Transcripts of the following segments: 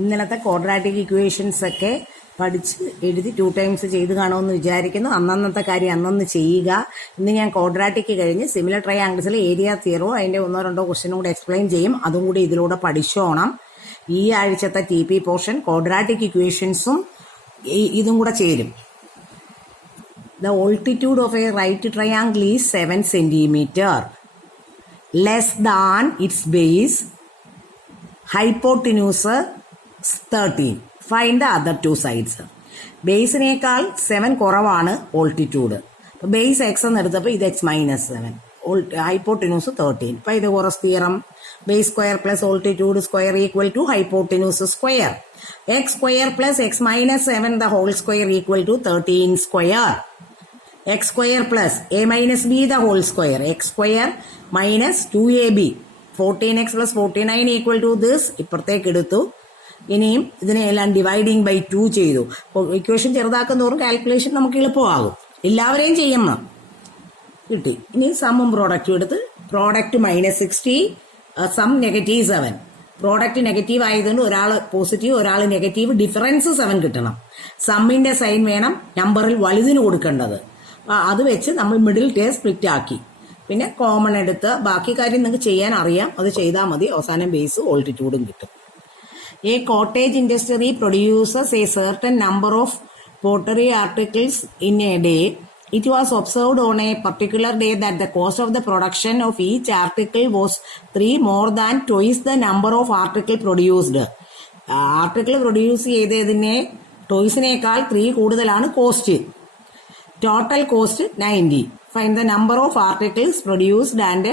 ഇന്നലത്തെ quadratic equations ഒക്കെ പഠിച്ച് എഴുതി 2 ടൈംസ് ചെയ്ത് കാണുമെന്ന് വിചാരിക്കുന്നു. അന്നന്നത്തെ കാര്യം അന്നൊന്ന് ചെയ്യുക. ഇന്ന് ഞാൻ ക്വാഡ്രാറ്റിക് കഴിഞ്ഞ് സിമിലർ ട്രയാങ്കിൾസിൽ ഏരിയ തിയറോ അതിന്റെ 1-2 ക്വസ്റ്റ്യനും കൂടെ എക്സ്പ്ലെയിൻ ചെയ്യും. അതും കൂടി ഇതിലൂടെ പഠിച്ചോണം. ഈ ആഴ്ചത്തെ TP പോർഷൻ ക്വാഡ്രാറ്റിക് ഇക്വേഷൻസും ഇതും കൂടെ ചേരും. The altitude of a right triangle is 7 centimeter. Less than its base. Hypotenuse 13. Find the other two sides. ബേസിനേക്കാൾ 7 കുറവാണ് ഓൾട്ടിറ്റ്യൂഡ്. ബേസ് എക്സ് എന്ന് എടുത്തപ്പോൾ ഇത് x minus 7. Hypotenuse 13. Pythagoras theorem base square plus altitude square equal to hypotenuse square. X square plus x minus 7 the whole square equal to 13 square. x square plus a minus b the whole square. x square minus 2ab. 14x plus 49 equal to this. ഇപ്പുറത്തേക്ക് എടുത്തു. ഇനിയും ഇതിനെല്ലാം dividing by 2 ചെയ്തു. Equation ചെറുതാക്കുന്നതോറും calculation നമുക്ക് എളുപ്പമാകും. എല്ലാവരെയും ചെയ്യണം. കിട്ടി. ഇനി സമ്മും പ്രോഡക്റ്റും എടുത്ത് പ്രോഡക്റ്റ് -60 സം -7. പ്രോഡക്റ്റ് നെഗറ്റീവ് ആയതുകൊണ്ട് ഒരാൾ പോസിറ്റീവ് ഒരാൾ നെഗറ്റീവ്, ഡിഫറൻസ് 7 കിട്ടണം. സമ്മിന്റെ സൈൻ വേണം നമ്പറിൽ വലുതിന് കൊടുക്കേണ്ടത്. അത് വെച്ച് നമ്മൾ മിഡിൽ ടേം സ്പ്ലിറ്റ് ആക്കി. പിന്നെ കോമൺ എടുത്ത് ബാക്കി കാര്യം നിങ്ങൾക്ക് ചെയ്യാൻ അറിയാം, അത് ചെയ്താൽ മതി. അവസാനം ബേസ് ഓൾട്ടിറ്റ്യൂഡും കിട്ടും. A cottage industry produces A certain number of pottery articles in A day. It was observed on a particular day that the cost of the production of each article was 3 more than twice the number of article produced. Article produce ചെയ്തതിനെ ടോയ്സിനേക്കാൾ 3 കൂടുതലാണ് cost. Total cost 90. Find the number of articles produced and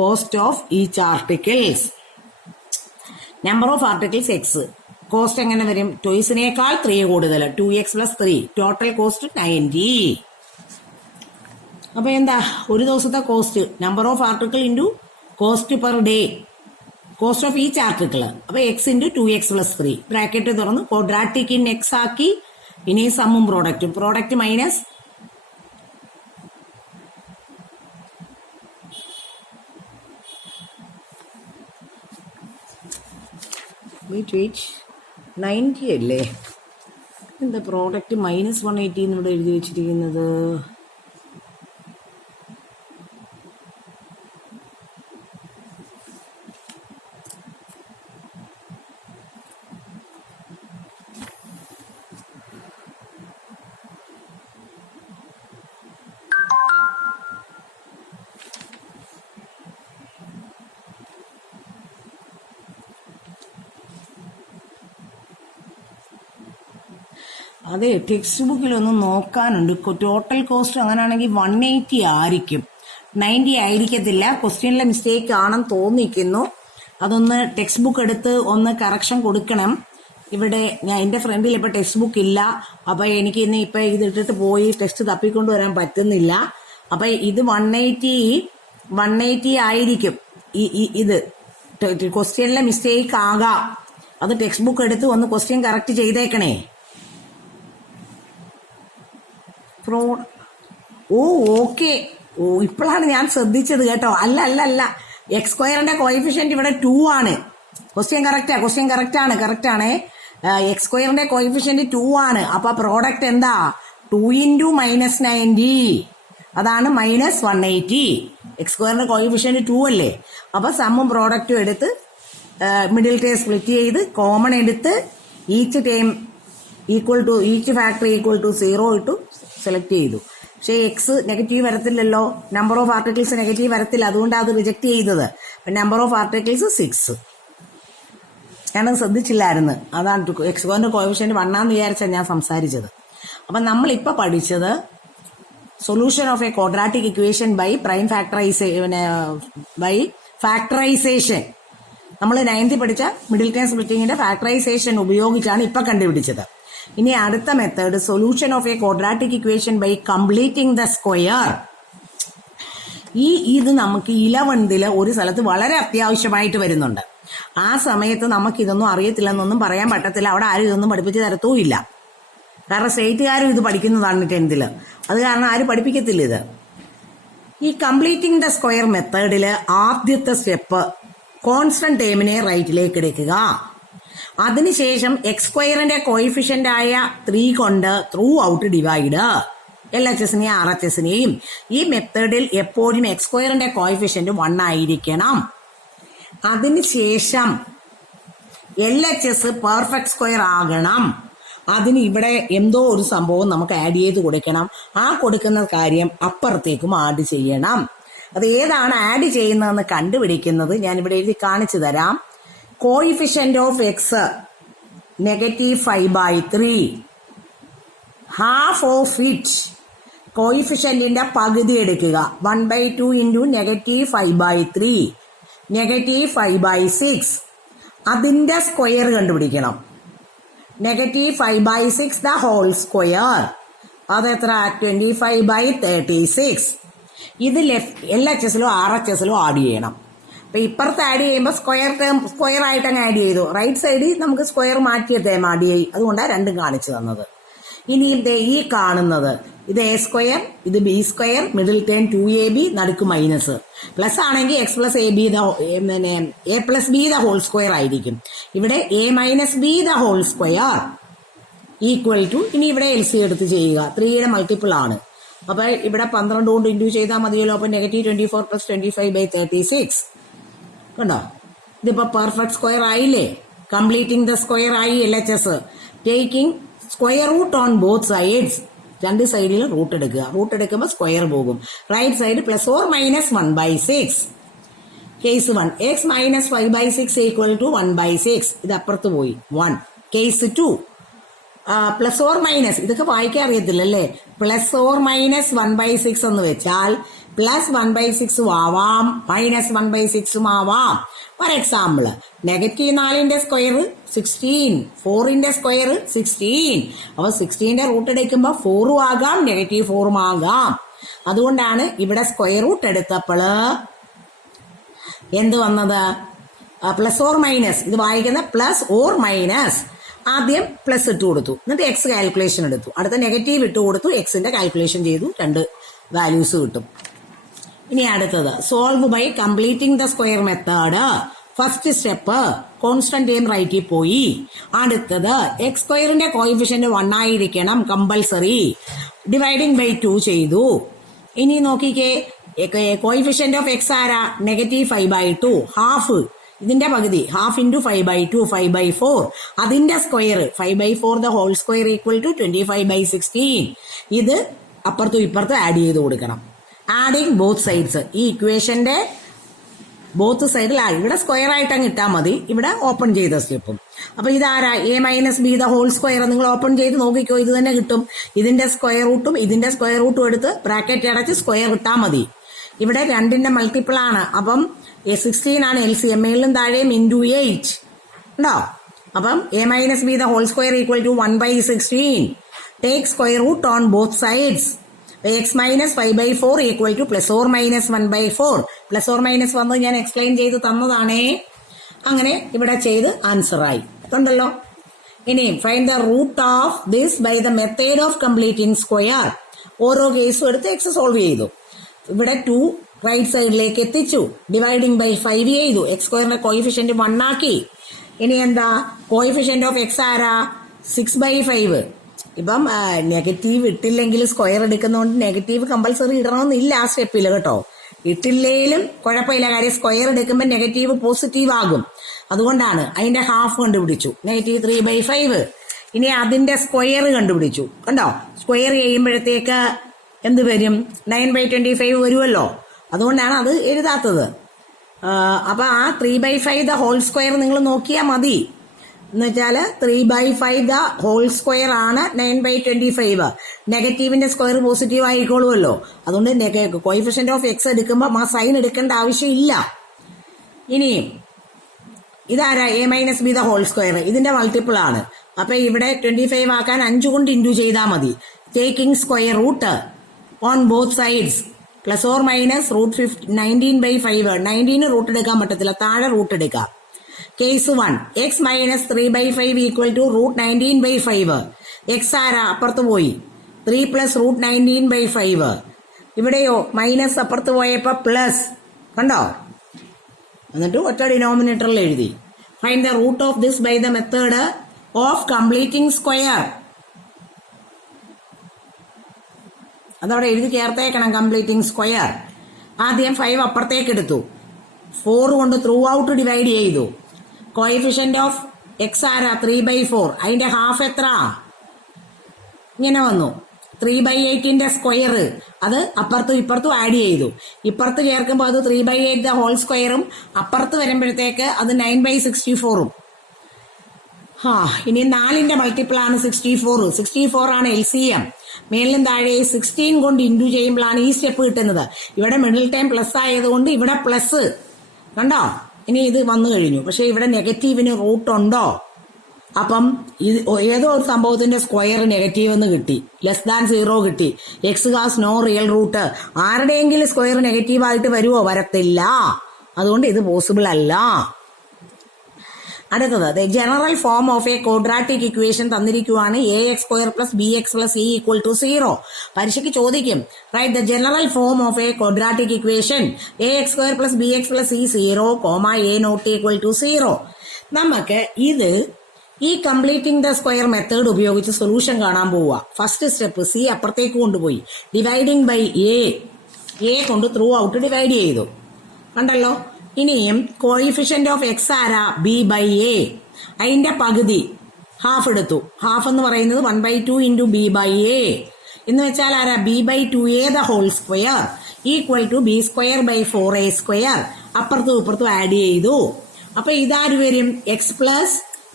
cost of each articles. Number of articles x. Cost എങ്ങനെ വരും? ടോയ്സിനേക്കാൾ 3 കൂടുതൽ, 2x + 3. Total cost 90. അപ്പൊ എന്താ ഒരു ദിവസത്തെ cost? Number of article into cost per day, cost of each article. അപ്പൊ x into 2x + 3. Bracket തുറന്ന് quadratic in x ആക്കി. ഇനി സമ്മും പ്രോഡക്റ്റും. പ്രോഡക്റ്റ് മൈനസ് വെയിറ്റ് 90 അല്ലേ? എന്താ പ്രോഡക്റ്റ് -180 എന്നിവിടെ എഴുതി വെച്ചിരിക്കുന്നത്? അതെ, ടെക്സ്റ്റ് ബുക്കിലൊന്ന് നോക്കാനുണ്ട്. ടോട്ടൽ കോസ്റ്റ് അങ്ങനെയാണെങ്കിൽ 180 ആയിരിക്കും, 90 ആയിരിക്കത്തില്ല. ക്വസ്റ്റ്യനിലെ മിസ്റ്റേക്ക് ആണെന്ന് തോന്നിക്കുന്നു. അതൊന്ന് ടെക്സ്റ്റ് ബുക്ക് എടുത്ത് ഒന്ന് കറക്ഷൻ കൊടുക്കണം. ഇവിടെ ഞാൻ എൻ്റെ ഫ്രണ്ടിൽ ഇപ്പം ടെക്സ്റ്റ് ബുക്ക് ഇല്ല. അപ്പം എനിക്ക് ഇന്ന് ഇപ്പം ഇതിട്ടിട്ട് പോയി ടെക്സ്റ്റ് തപ്പിക്കൊണ്ട് വരാൻ പറ്റുന്നില്ല. അപ്പം ഇത് 180 ആയിരിക്കും. ഇത് ക്വസ്റ്റ്യനിലെ മിസ്റ്റേക്ക് ആകാം. അത് ടെക്സ്റ്റ് ബുക്ക് എടുത്ത് ഒന്ന് ക്വസ്റ്റ്യൻ കറക്റ്റ് ചെയ്തേക്കണേ. ഓക്കെ, ഇപ്പോഴാണ് ഞാൻ ശ്രദ്ധിച്ചത് കേട്ടോ. അല്ല എക്സ് സ്ക്വയറിന്റെ കോയിഫിഷ്യന്റ് ഇവിടെ 2 ആണ്. ക്വസ്റ്റ്യൻ കറക്റ്റ് ആണ്. എക്സ് സ്ക്വയറിന്റെ കോയിഫിഷ്യന്റ് 2 ആണ്. അപ്പൊ പ്രോഡക്റ്റ് എന്താ? 2 × -90. അതാണ് -180. എക്സ് സ്ക്വയറിന്റെ കോയിഫിഷ്യന്റ് 2 അല്ലേ? അപ്പൊ സമ്മും പ്രോഡക്റ്റും എടുത്ത് മിഡിൽ ടേം സ്പ്ലിറ്റ് ചെയ്ത് കോമൺ എടുത്ത് each term each factor equal to 0 ഇട്ടു സെലക്ട് ചെയ്തു. പക്ഷേ എക്സ് നെഗറ്റീവ് വരത്തില്ലല്ലോ, നമ്പർ ഓഫ് ആർട്ടിക്കിൾസ് നെഗറ്റീവ് വരത്തില്ല. അതുകൊണ്ടാണ് അത് റിജക്ട് ചെയ്തത്. Number of articles 6. ഞാനത് ശ്രദ്ധിച്ചില്ലായിരുന്നു. അതാണ് എക്സ് സ്ക്വയറിന്റെ കോഎഫിഷ്യന്റ് 1 ആണെന്ന് വിചാരിച്ചാൽ ഞാൻ സംസാരിച്ചത്. അപ്പം നമ്മളിപ്പോൾ പഠിച്ചത് solution of a quadratic equation by factorization. നമ്മൾ 9th പഠിച്ച മിഡിൽ ടേം സ്പ്ലിറ്റിങ്ങിന്റെ ഫാക്ടറൈസേഷൻ ഉപയോഗിച്ചാണ് ഇപ്പൊ കണ്ടുപിടിച്ചത്. ഇനി അടുത്ത method solution of a quadratic equation by completing the square. ഇത് നമുക്ക് 11th ഒരു സ്ഥലത്ത് വളരെ അത്യാവശ്യമായിട്ട് വരുന്നുണ്ട്. ആ സമയത്ത് നമുക്ക് ഇതൊന്നും അറിയത്തില്ലെന്നൊന്നും പറയാൻ പറ്റത്തില്ല. അവിടെ ആരും ഇതൊന്നും പഠിപ്പിച്ച് തരത്തുമില്ല. കാരണം സ്റ്റേറ്റുകാരും ഇത് പഠിക്കുന്നതാണ് 10th. അത് കാരണം ആരും പഠിപ്പിക്കത്തില്ല ഇത്. ഈ കംപ്ലീറ്റിംഗ് ദ സ്ക്വയർ മെത്തേഡില് ആദ്യത്തെ സ്റ്റെപ്പ് കോൺസ്റ്റന്റ് ടേമിനെ റൈറ്റിലേക്ക് എടുക്കുക. അതിനുശേഷം എക്സ് സ്ക്വയറിന്റെ കോയിഫിഷ്യന്റ് ആയ 3 കൊണ്ട് ത്രൂ ഔട്ട് ഡിവൈഡ് LHSനെയും RHSനെയും. ഈ മെത്തേഡിൽ എപ്പോഴും എക്സ് സ്ക്വയറിന്റെ കോയിഫിഷ്യന്റ് 1 ആയിരിക്കണം. അതിനുശേഷം LHS പെർഫെക്റ്റ് സ്ക്വയർ ആകണം. അതിന് ഇവിടെ എന്തോ ഒരു സംഭവം നമുക്ക് ആഡ് ചെയ്ത് കൊടുക്കണം. ആ കൊടുക്കുന്ന കാര്യം അപ്പുറത്തേക്കും ആഡ് ചെയ്യണം. അത് ഏതാണ് ആഡ് ചെയ്യുന്നതെന്ന് കണ്ടുപിടിക്കുന്നത് ഞാൻ ഇവിടെ എഴുതി കാണിച്ചു തരാം. Coefficient of x -5/3, half of it, കോയിഫിഷ്യന്റിന്റെ പകുതി എടുക്കുക, 1/2 ഇൻറ്റു -5/3, -5/6. അതിന്റെ സ്ക്വയർ കണ്ടുപിടിക്കണം. -5/6 ദ ഹോൾ സ്ക്വയർ, അതെത്ര? 25/36. ഇത് LHSലോ RHSലോ ആഡ് ചെയ്യണം. അപ്പൊ ഇപ്പുറത്ത് ആഡ് ചെയ്യുമ്പോൾ സ്ക്വയർ ആയിട്ട് അങ്ങ് ആഡ് ചെയ്തു. റൈറ്റ് സൈഡിൽ നമുക്ക് സ്ക്വയർ മാറ്റിയത് ആഡ് ചെയ്യും. അതുകൊണ്ടാണ് രണ്ടും കാണിച്ചു തന്നത്. ഇനി ഈ കാണുന്നത് ഇത് A സ്ക്വയർ, ഇത് B square, middle term 2AB, നടുക്ക് മൈനസ്. പ്ലസ് ആണെങ്കിൽ x plus A plus B the whole square ആയിരിക്കും. ഇവിടെ A minus B the whole square equal to, ഇനി ഇവിടെ LC എടുത്ത് ചെയ്യുക, 3യുടെ മൾട്ടിപ്പിൾ ആണ്. അപ്പൊ ഇവിടെ 12 കൊണ്ട് ഇൻഡ്യൂ ചെയ്താൽ മതിയല്ലോ. അപ്പൊ -24 + 25/36 കണ്ടോ? ഇതിപ്പോ പെർഫെക്റ്റ് സ്ക്വയർ ആയില്ലേ? കംപ്ലീറ്റിംഗ് ദ സ്ക്വയർ ആയി LHS. Taking square root on both sides, രണ്ട് സൈഡിലും റൂട്ട് എടുക്കുക. റൂട്ട് എടുക്കുമ്പോൾ സ്ക്വയർ പോകും. Right side +or-1/6. Case 1 x - 5/6 = 1/6. ഇത് അപ്പുറത്ത് പോയി 1. കേസ് 2 +or- ഇതൊക്കെ വായിക്കാൻ അറിയത്തില്ലല്ലേ. +or-1/6 എന്ന് വെച്ചാൽ +1/6 ആവാം, -1/6 ആവാം. ഫോർ എക്സാമ്പിൾ, -4ന്റെ സ്ക്വയർ 16, 4ന്റെ സ്ക്വയർ 16. അപ്പൊ 16ന്റെ റൂട്ട് എടുക്കുമ്പോൾ 4 ആകാം, -4 ആകാം. അതുകൊണ്ടാണ് ഇവിടെ സ്ക്വയർ റൂട്ട് എടുത്തപ്പോൾ എന്ത് വന്നത്? +or-, ഇത് വായിക്കുന്ന +or-. ആദ്യം പ്ലസ് ഇട്ട് കൊടുത്തു, എന്നിട്ട് എക്സ് കാൽക്കുലേഷൻ എടുത്തു, അടുത്ത നെഗറ്റീവ് ഇട്ട് കൊടുത്തു, എക്സിന്റെ കാൽക്കുലേഷൻ ചെയ്തു, 2 വാല്യൂസ് കിട്ടും. ഇനി അടുത്തത് solve by completing the square method. First step constant term റൈറ്റിൽ പോയി. അടുത്തത് എക്സ് സ്ക്വയറിന്റെ കോയിഫിഷ്യന്റ് 1 ആയിരിക്കണം, കമ്പൽസറി. ഡിവൈഡിംഗ് ബൈ 2 ചെയ്തു. ഇനി നോക്കിക്കേ, കോയിഫിഷ്യന്റ് ഓഫ് എക്സ് ആരാ? -5/2, ഹാഫ്, ഇതിന്റെ പകുതി, ഹാഫ് ഇൻറ്റു 5/2, 5/4. അതിന്റെ square 5/4 the whole square equal to 25/16. ഇത് അപ്പുറത്തും ഇപ്പുറത്തും ആഡ് ചെയ്ത് കൊടുക്കണം. ആഡിങ് ബോത്ത് സൈഡ്സ്, ഈ ഇക്വേഷന്റെ ബോത്ത് സൈഡിൽ ഇവിടെ സ്ക്വയർ ആയിട്ട് അങ്ങ് ഇട്ടാൽ മതി, ഇവിടെ ഓപ്പൺ ചെയ്ത സ്റ്റെപ്പും. അപ്പൊ ഇതാരാ? A - B the whole square. നിങ്ങൾ ഓപ്പൺ ചെയ്ത് നോക്കിക്കോ, ഇത് തന്നെ കിട്ടും. ഇതിന്റെ സ്ക്വയർ റൂട്ടും ഇതിന്റെ സ്ക്വയർ റൂട്ടും എടുത്ത് ബ്രാക്കറ്റ് അടച്ച് സ്ക്വയർ ഇട്ടാൽ മതി. ഇവിടെ 2ന്റെ മൾട്ടിപ്പിൾ ആണ്, അപ്പം 16 ആണ് LCM, മേളിലും താഴെയും ഇൻറ്റു 8 ഉണ്ടോ? അപ്പം A - B the whole square equal to 1/16. Take square root on both sides. x - 5/4 equal to +or-1/4. +or- വന്നത് ഞാൻ എക്സ്പ്ലെയിൻ ചെയ്ത് തന്നതാണേ. അങ്ങനെ ഇവിടെ ചെയ്ത് ആൻസറായി കണ്ടല്ലോ. ഇനി find the root of this by the method of completing square. ഓരോ കേസും എടുത്ത് എക്സ് സോൾവ് ചെയ്തു. ഇവിടെ 2 റൈറ്റ് സൈഡിലേക്ക് എത്തിച്ചു, ഡിവൈഡിംഗ് ബൈ 5 ചെയ്തു, എക്സ് സ്ക്വയറിന്റെ കോയിഫിഷ്യന്റ് 1 ആക്കി. ഇനി എന്താ? കോയിഫിഷ്യന്റ് ഓഫ് എക്സ് ആരാ? 6/5. ഇപ്പം നെഗറ്റീവ് ഇട്ടില്ലെങ്കിൽ സ്ക്വയർ എടുക്കുന്നതുകൊണ്ട് നെഗറ്റീവ് കമ്പൽസറി ഇടണമെന്നില്ല ആ സ്റ്റെപ്പിൽ കേട്ടോ. ഇട്ടില്ലേലും കുഴപ്പമില്ല, കാര്യം സ്ക്വയർ എടുക്കുമ്പോൾ നെഗറ്റീവ് പോസിറ്റീവ് ആകും. അതുകൊണ്ടാണ് അതിന്റെ ഹാഫ് കണ്ടുപിടിച്ചു, -3/5. ഇനി അതിന്റെ സ്ക്വയർ കണ്ടുപിടിച്ചു. കണ്ടോ? സ്ക്വയർ ചെയ്യുമ്പോഴത്തേക്ക് എന്ത് വരും? 9/25 വരുമല്ലോ. അതുകൊണ്ടാണ് അത് എഴുതാത്തത്. അപ്പൊ ആ 3/5 ദ ഹോൾ സ്ക്വയർ നിങ്ങൾ നോക്കിയാൽ മതി. എന്ന് വെച്ചാൽ 3/5 ദ ഹോൾ സ്ക്വയർ ആണ് 9/25. നെഗറ്റീവിന്റെ സ്ക്വയർ പോസിറ്റീവ് ആയിക്കോളുമല്ലോ. അതുകൊണ്ട് കോയിഫിഷ്യന്റ് ഓഫ് എക്സ് എടുക്കുമ്പോൾ ആ സൈൻ എടുക്കേണ്ട ആവശ്യമില്ല. ഇനി ഇതാരാ? A - B the whole square, ഇതിന്റെ മൾട്ടിപ്പിൾ ആണ്. അപ്പൊ ഇവിടെ 25 ആക്കാൻ 5 കൊണ്ട് ഇൻഡ്യൂ ചെയ്താൽ മതി. Taking square root on both sides, +or-√19/5. 19 root എടുക്കാൻ പറ്റത്തില്ല, താഴെ റൂട്ട് എടുക്കാം. Case 1 x - 3/5 equal to √19/5. X ആരാ? അപ്പുറത്ത് പോയി, 3 + √19/5. ഇവിടെയോ മൈനസ്, അപ്പുറത്ത് പോയപ്പോ പ്ലസ്. കണ്ടോ? എന്നിട്ട് ഒറ്റ ഡിനോമിനേറ്ററിൽ എഴുതി. Find the root of this by the method of completing square. അതവിടെ എഴുതി ചേർത്തേക്കണം, കംപ്ലീറ്റിംഗ് സ്ക്വയർ. ആദ്യം 5 അപ്പുറത്തേക്ക് എടുത്തു, 4 കൊണ്ട് ത്രൂ ഔട്ട് ഡിവൈഡ് ചെയ്തു. കോഎഫിഷ്യന്റ് ഓഫ് എക്സ് ആരാ? 3/4. അതിന്റെ ഹാഫ് എത്ര? ഇങ്ങനെ വന്നു. 3/8 സ്ക്വയർ, അത് അപ്പുറത്തും ഇപ്പുറത്തും ആഡ് ചെയ്തു. ഇപ്പുറത്ത് ചേർക്കുമ്പോൾ അത് 3/8 ഹോൾ സ്ക്വയറും, അപ്പുറത്ത് വരുമ്പോഴത്തേക്ക് അത് 9/64. ഇനി 4ന്റെ മൾട്ടിപ്പിൾ ആണ് 64. 64 ആണ് LCM. മേലിലും താഴെ 16 കൊണ്ട് ഇൻഡു ചെയ്യുമ്പോഴാണ് ഈ സ്റ്റെപ്പ് കിട്ടുന്നത്. ഇവിടെ മിഡിൽ ടൈം പ്ലസ് ആയതുകൊണ്ട് ഇവിടെ പ്ലസ് കണ്ടോ. ഇനി ഇത് വന്നു കഴിഞ്ഞു. പക്ഷെ ഇവിടെ നെഗറ്റീവിന് റൂട്ട് ഉണ്ടോ? അപ്പം ഇത് ഏതോ ഒരു സംഭവത്തിന്റെ സ്ക്വയർ നെഗറ്റീവ് എന്ന് കിട്ടി, ലെസ് ദാൻ 0 കിട്ടി. X has no real root. ആരുടെയെങ്കിലും സ്ക്വയർ നെഗറ്റീവ് ആയിട്ട് വരുമോ? വരത്തില്ല. അതുകൊണ്ട് ഇത് പോസിബിൾ അല്ല. അടുത്തത് the general form of a quadratic equation തന്നിരിക്കുവാണ്. ax² + bx + c = 0. പരീക്ഷയ്ക്ക് ചോദിക്കും, write the general form of a quadratic equation ax² + bx + c 0, a ≠ 0. നമുക്ക് ഇത് ഈ കംപ്ലീറ്റിംഗ് ദ സ്ക്വയർ മെത്തേഡ് ഉപയോഗിച്ച് സൊല്യൂഷൻ കാണാൻ പോവുക. ഫസ്റ്റ് സ്റ്റെപ്പ് സി അപ്പുറത്തേക്ക് കൊണ്ടുപോയി ഡിവൈഡിങ് ബൈ എ കൊണ്ട് ത്രൂ ഔട്ട് ഡിവൈഡ് ചെയ്തു. കണ്ടല്ലോ. ഇനിയും കോയിഫിഷ്യന്റ് ഓഫ് എക്സ് ആരാ? b/a. അതിന്റെ പകുതി ഹാഫ് എടുത്തു. ഹാഫ് എന്ന് പറയുന്നത് 1/2 × b/a എന്ന് വെച്ചാൽ ആരാ? b/2a the whole square = b²/4a². അപ്പുറത്തും ഇപ്പുറത്തും ആഡ് ചെയ്തു. അപ്പൊ ഇതാര് വരും? x +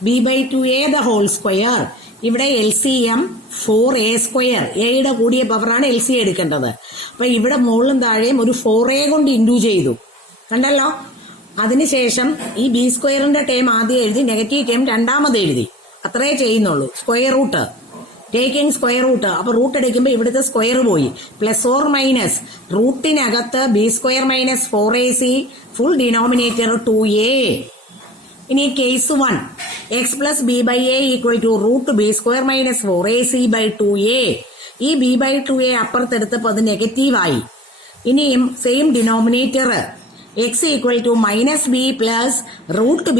b/2a the whole square. ഇവിടെ LCM 4a². എയുടെ കൂടിയ പവറാണ് LC എടുക്കേണ്ടത്. അപ്പൊ ഇവിടെ മുകളിലും താഴെയും ഒരു 4a കൊണ്ട് ഇൻഡു ചെയ്തു. കണ്ടല്ലോ. അതിനുശേഷം ഈ b² ടേം ആദ്യം എഴുതി, നെഗറ്റീവ് ടേം രണ്ടാമത് എഴുതി. അത്രേ ചെയ്യുന്നുള്ളൂ. Square root, taking square root. അപ്പൊ റൂട്ട് എടുക്കുമ്പോൾ ഇവിടുത്തെ സ്ക്വയർ പോയി. പ്ലസ് ഓർ മൈനസ് റൂട്ടിനകത്ത് b² - 4ac, full denominator 2a. ഇനി case 1, x + b/a = √b² - 4ac/2a. ഈ b/2a അപ്പുറത്തെടുത്തപ്പോൾ അത് നെഗറ്റീവായി. ഇനിയും same denominator x = -b + √b²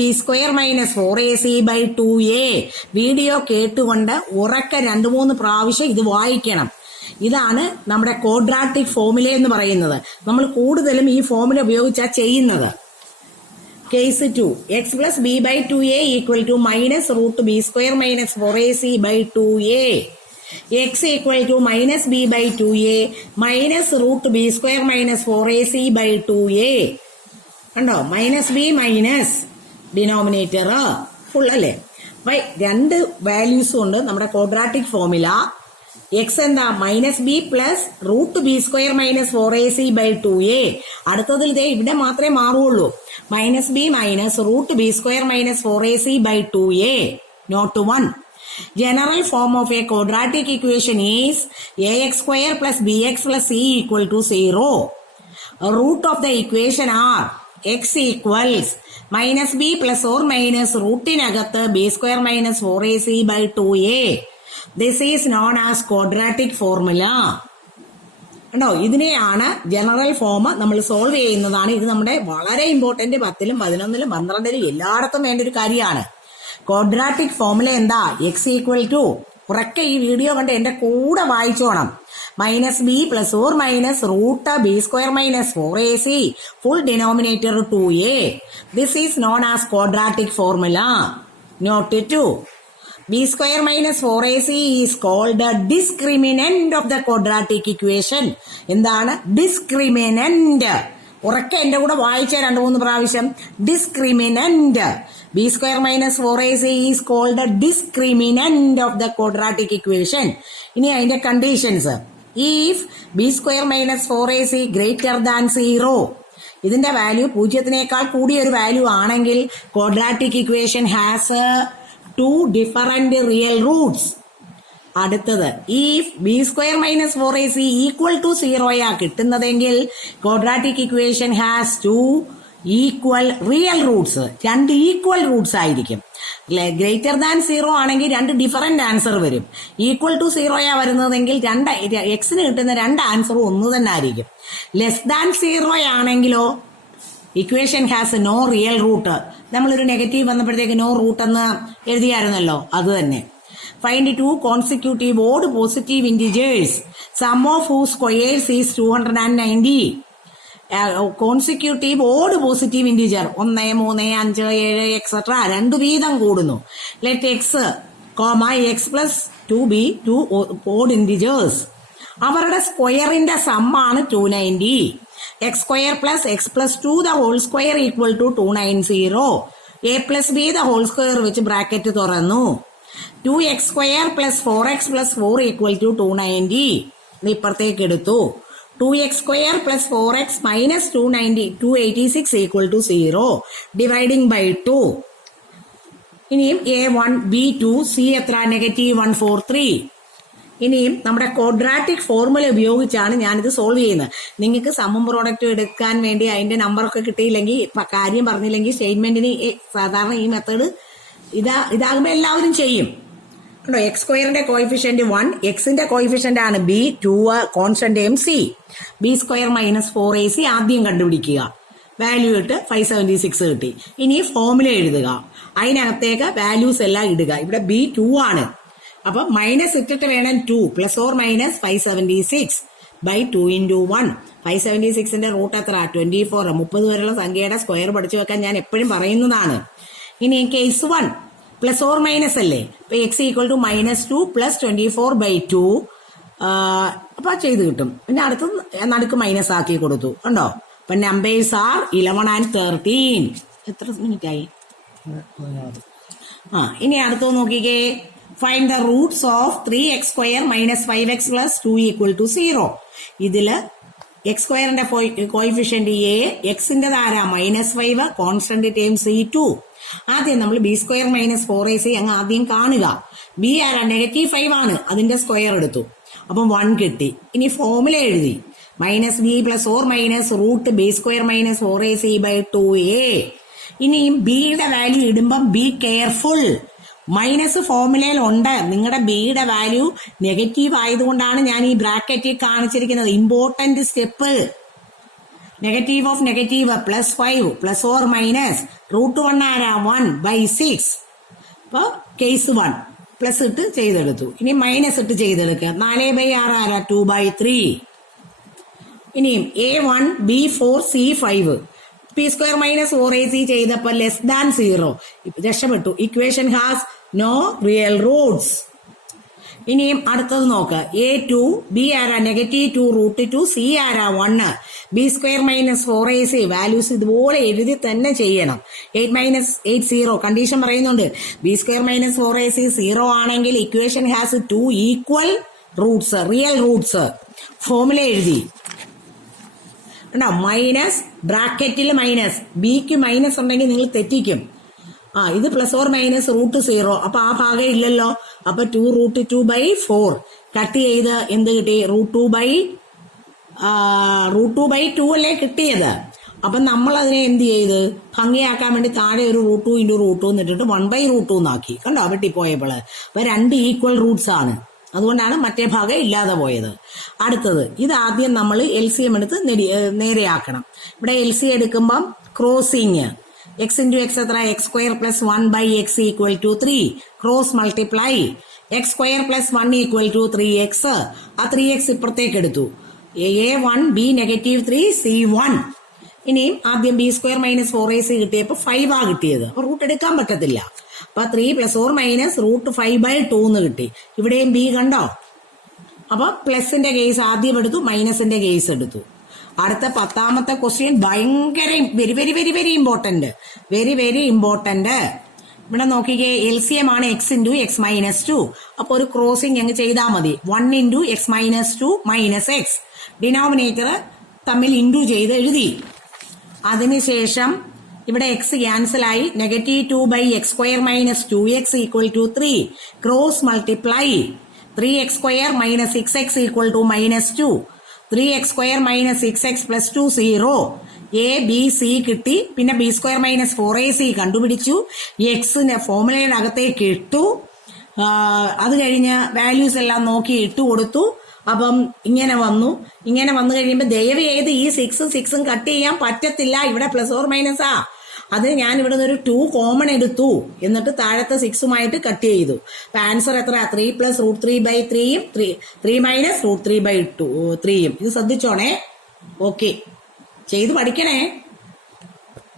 - 4ac/2a. Video കേട്ടുകൊണ്ട് ഉറക്കെ 2-3 പ്രാവശ്യം ഇത് വായിക്കണം. ഇതാണ് നമ്മുടെ ക്വാഡ്രാറ്റിക് ഫോർമുല എന്ന് പറയുന്നത്. നമ്മൾ കൂടുതലും ഈ ഫോർമുല ഉപയോഗിച്ചാണ് ചെയ്യുന്നത്. Case 2, x + b/2a = -√b² - 4ac/2a. x = -b/2a -√b² - 4ac/2a. കണ്ടോ? -b മൈനസ് ഡിനോമിനേറ്റർ ഫുൾ അല്ലേ. അപ്പൊ 2 വാല്യൂസ് കൊണ്ട് നമ്മുടെ ക്വാഡ്രാറ്റിക് ഫോർമുല എക്സ് എന്താ? -b + √b² - 4ac/2a. അടുത്തതിൽ ഇവിടെ മാത്രമേ മാറുള്ളൂ. -b - √b² - 4ac/2a not 1. General form of a quadratic equation is ax² + bx + c = 0. Root of the equation are x equals -b ± റൂട്ടിനകത്ത് b² - 4ac/2a. This is known as quadratic formula. കണ്ടോ? ഇതിനെയാണ് general form നമ്മൾ solve ചെയ്യുന്നതാണ്. ഇത് നമ്മുടെ വളരെ important 10ലും 11ലും 12ലും എല്ലായിടത്തും വേണ്ട ഒരു കാര്യമാണ്. ക്വാഡ്രാറ്റിക് ഫോർമുല എന്താ? x = ഉറക്കെ ഈ വീഡിയോ കണ്ട് എന്റെ കൂടെ വായിച്ചോണം. -b ± √b² - 4ac, full denominator 2a. This is known as quadratic formula. Note 2. b² - 4ac is called the discriminant of the quadratic equation. എന്താണ് ഡിസ്ക്രിമിനന്റ്? ഉറക്കെ എന്റെ കൂടെ വായിച്ച 2-3 പ്രാവശ്യം. Discriminant. b² - 4ac is called the discriminant of the quadratic equation. ഇനി അതിന്റെ conditions. if b² - 4ac greater than 0, ഇതിന്റെ value 0-നേക്കാൾ കൂടിയ ഒരു വാല്യൂ ആണെങ്കിൽ quadratic equation has 2 different real roots. അടുത്തത് if b² - 4ac = 0 കിട്ടുന്നതെങ്കിൽ quadratic equation has 2 equal real roots. 2 equal roots ആയിരിക്കും. Greater than 0 ആണെങ്കിൽ 2 ഡിഫറന്റ് ആൻസർ വരും. ഈക്വൽ ടു 0 വരുന്നതെങ്കിൽ എക്സിന് കിട്ടുന്ന 2 ആൻസറും ഒന്ന് തന്നെ ആയിരിക്കും. ലെസ് ദാൻ 0 ആണെങ്കിലോ equation has no real root. നമ്മളൊരു നെഗറ്റീവ് വന്നപ്പോഴത്തേക്ക് നോ റൂട്ട് എന്ന് എഴുതിയായിരുന്നല്ലോ, അത് തന്നെ. Find 2 consecutive odd positive integers sum of whose squares is 290. Consecutive odd positive integer 1, 3, 5, 7 etcetera 2 വീതം കൂടുന്നു. Let x x plus 2 be 2 odd integers. അവരുടെ സ്ക്വയറിന്റെ സമ്മാണ് 290. X square plus x plus 2 the whole square equal to 290. A plus B the whole square വെച്ച് bracket തുറന്നു. 2x square plus 4x പ്ലസ് 4 equal to 290. ഇത് ഇപ്പുറത്തേക്ക് എടുത്തു. 2x square plus 4x minus 290 286 equal to 0. Dividing by 2. ഇനിയും A1 B2 C എത്ര? -143. ഇനിയും നമ്മുടെ ക്വാഡ്രാറ്റിക് ഫോർമുല ഉപയോഗിച്ചാണ് ഞാനിത് സോൾവ് ചെയ്യുന്നത്. നിങ്ങൾക്ക് സമ്മും പ്രോഡക്റ്റും എടുക്കാൻ വേണ്ടി അതിന്റെ നമ്പറൊക്കെ കിട്ടിയില്ലെങ്കിൽ, കാര്യം പറഞ്ഞില്ലെങ്കിൽ സ്റ്റേറ്റ്മെന്റിന് സാധാരണ ഈ മെത്തേഡ് ഇതാകുമ്പോൾ എല്ലാവരും ചെയ്യും. കണ്ടോ, എക്സ് സ്ക്വയറിന്റെ കോയിഫിഷ്യന്റ് 1, എക്സിന്റെ കോയിഫിഷ്യന്റ് ആണ് B, 2 constant M C. B square minus 4ac ആദ്യം കണ്ടുപിടിക്കുക. വാല്യൂ ഇട്ട് 576 കിട്ടി. ഇനി ഫോർമുല എഴുതുക. അതിനകത്തേക്ക് വാല്യൂസ് എല്ലാം ഇടുക. ഇവിടെ ബി 2 ആണ്. അപ്പൊ മൈനസ് ഇട്ടിട്ട് വേണം 2 plus or minus 576 by 2 into 1. 576ന്റെ റൂട്ട് എത്ര? 24. 30 വരെയുള്ള സംഖ്യയുടെ സ്ക്വയർ പഠിച്ചു വെക്കാൻ ഞാൻ എപ്പോഴും പറയുന്നതാണ്. ഇനി കേസ് 1 പ്ലസ് ഓർ മൈനസ് അല്ലേ, അപ്പൊ x equal to -2 plus 24 by 2. അപ്പൊ ചെയ്ത് കിട്ടും. പിന്നെ അടുത്ത് നടുക്ക് മൈനസ് ആക്കി കൊടുത്തു. കണ്ടോ, അപ്പൊ നമ്പേഴ്സ് ആർ 11 and 13. എത്ര മിനിറ്റ് ആയി? ഇനി അടുത്ത് നോക്കിക്കേ. Find the roots of 3x square minus 5x plus 2 equal to 0. ഇതില് എക്സ് സ്ക്വയറിന്റെ കോയിഫിഷ്യന്റ് എ, എക്സിന്റെ ധാര -5, കോൺസ്റ്റന്റ് ടേം C2. ആദ്യം നമ്മൾ ബി സ്ക്വയർ മൈനസ് 4ac അങ്ങ് ആദ്യം കാണുക. ബി ആരാ? -5 ആണ്. അതിന്റെ സ്ക്വയർ എടുത്തു. അപ്പം 1 കിട്ടി. ഇനി ഫോർമുല എഴുതി. Minus b plus or minus root b square minus 4ac by 2a. ഇനിയും ബിയുടെ വാല്യൂ ഇടുമ്പം ബി കെയർഫുൾ. മൈനസ് ഫോർമുലയിൽ ഉണ്ട്. നിങ്ങളുടെ ബിയുടെ വാല്യൂ നെഗറ്റീവ് ആയതുകൊണ്ടാണ് ഞാൻ ഈ ബ്രാക്കറ്റിൽ കാണിച്ചിരിക്കുന്നത്. Important step. Negative of negative +5 plus or minus root 1 ആരാ? 1/6. അപ്പൊ കേസ് 1 പ്ലസ് ഇട്ട് ചെയ്തെടുത്തു. ഇനി മൈനസ് ഇട്ട് ചെയ്തെടുക്കുക. 4/6 ആരാ? 2/3. ഇനിയും A1 B4 C5 P square minus 4ac ചെയ്തപ്പോൾ ലെസ് ദാൻ 0. രക്ഷപ്പെട്ടു. Equation has no real roots. ഇനിയും അടുത്തത് നോക്ക്. A2 ബി ആരാ? -2 റൂട്ട് 2 C ആരാ? 1. B square minus 4ac values ഇതുപോലെ എഴുതി തന്നെ ചെയ്യണം. 8 കണ്ടീഷൻ പറയുന്നുണ്ട്. ബി സ്ക്വയർ മൈനസ് 4ac 0 ആണെങ്കിൽ equation has 2 equal Roots, real Roots. Formula എഴുതി. മൈനസ് ബ്രാക്കറ്റിൽ മൈനസ്. ബിക്ക് മൈനസ് ഉണ്ടെങ്കിൽ നിങ്ങൾ തെറ്റിക്കും. ഇത് പ്ലസ് ഓർ മൈനസ് റൂട്ട് 0. അപ്പൊ ആ ഭാഗം ഇല്ലല്ലോ. അപ്പൊ 2 റൂട്ട് 2/4 കട്ട് ചെയ്ത് എന്ത് കിട്ടി? റൂട്ട് 2/2 അല്ലേ കിട്ടിയത്. അപ്പൊ നമ്മൾ അതിനെ എന്ത് ചെയ്ത് ഭംഗിയാക്കാൻ വേണ്ടി താഴെ ഒരു റൂട്ട് 2 × റൂട്ട് 2 എന്നിട്ടിട്ട് 1/√2 എന്നാക്കി. കണ്ടോ വെട്ടിപ്പോയപ്പോൾ. അപ്പൊ 2 ഈക്വൽ റൂട്ട്സ് ആണ്. അതുകൊണ്ടാണ് മറ്റേ ഭാഗം ഇല്ലാതെ പോയത്. അടുത്തത് ഇത് ആദ്യം നമ്മൾ LCM എടുത്ത് നേരെയാക്കണം. ഇവിടെ LC എടുക്കുമ്പം ക്രോസിങ്. x × x എത്ര? x square plus 1/x equal to 3. Cross multiply. x square plus 1 equal to 3x. ആ 3x ഇപ്പുറത്തേക്ക് എടുത്തു. A1 B -3 C1. ഇനിയും ആദ്യം ബി സ്ക്വയർ മൈനസ് 4ac കിട്ടിയപ്പോൾ 5 ആ കിട്ടിയത്. അപ്പൊ റൂട്ട് എടുക്കാൻ പറ്റത്തില്ല. അപ്പൊ 3 പ്ലസ് ഓർ മൈനസ് റൂട്ട് 5/2 എന്ന് കിട്ടി. ഇവിടെയും ബി കണ്ടോ. അപ്പൊ പ്ലസിന്റെ കേസ് ആദ്യം എടുത്തു, മൈനസിന്റെ കേസ് എടുത്തു. അടുത്ത 10ാമത്തെ ക്വസ്റ്റ്യൻ ഭയങ്കര very very very very important. Very very important. ഇവിടെ നോക്കിക്കേ. LCM ആണ് x × x - 2. അപ്പൊ ഒരു ക്രോസിംഗ് അങ്ങ് ചെയ്താൽ മതി. 1 × x - 2 മൈനസ് x. ഡിനോമിനേറ്റർ തമ്മിൽ ഇൻഡു ചെയ്ത് എഴുതി. അതിനുശേഷം ഇവിടെ x ക്യാൻസൽ ആയി. -2/x square minus 2x equal to 3. Cross multiply. 3x square minus 6x equal to -2. 3x square minus 6x plus 2 0. A B C കിട്ടി. പിന്നെ ബി സ്ക്വയർ മൈനസ് 4ac കണ്ടുപിടിച്ചു. എക്സിന്റെ ഫോർമുലയുടെ അകത്തേക്ക് ഇട്ടു. അത് കഴിഞ്ഞ് വാല്യൂസ് എല്ലാം നോക്കി ഇട്ടു കൊടുത്തു. അപ്പം ഇങ്ങനെ വന്നു കഴിയുമ്പോൾ ദയവ് ചെയ്ത് ഈ 6 കട്ട് ചെയ്യാൻ പറ്റത്തില്ല. ഇവിടെ പ്ലസ് ഓർ മൈനസാ. അത് ഞാൻ ഇവിടെ നിന്ന് ഒരു 2 കോമൺ എടുത്തു, എന്നിട്ട് താഴത്തെ 6ഉമായിട്ട് കട്ട് ചെയ്തു. അപ്പൊ ആൻസർ എത്ര? 3 + √3/3 3 - √3/3. ഇത് ശ്രദ്ധിച്ചോണേ. ഓക്കെ, ചെയ്ത് പഠിക്കണേ.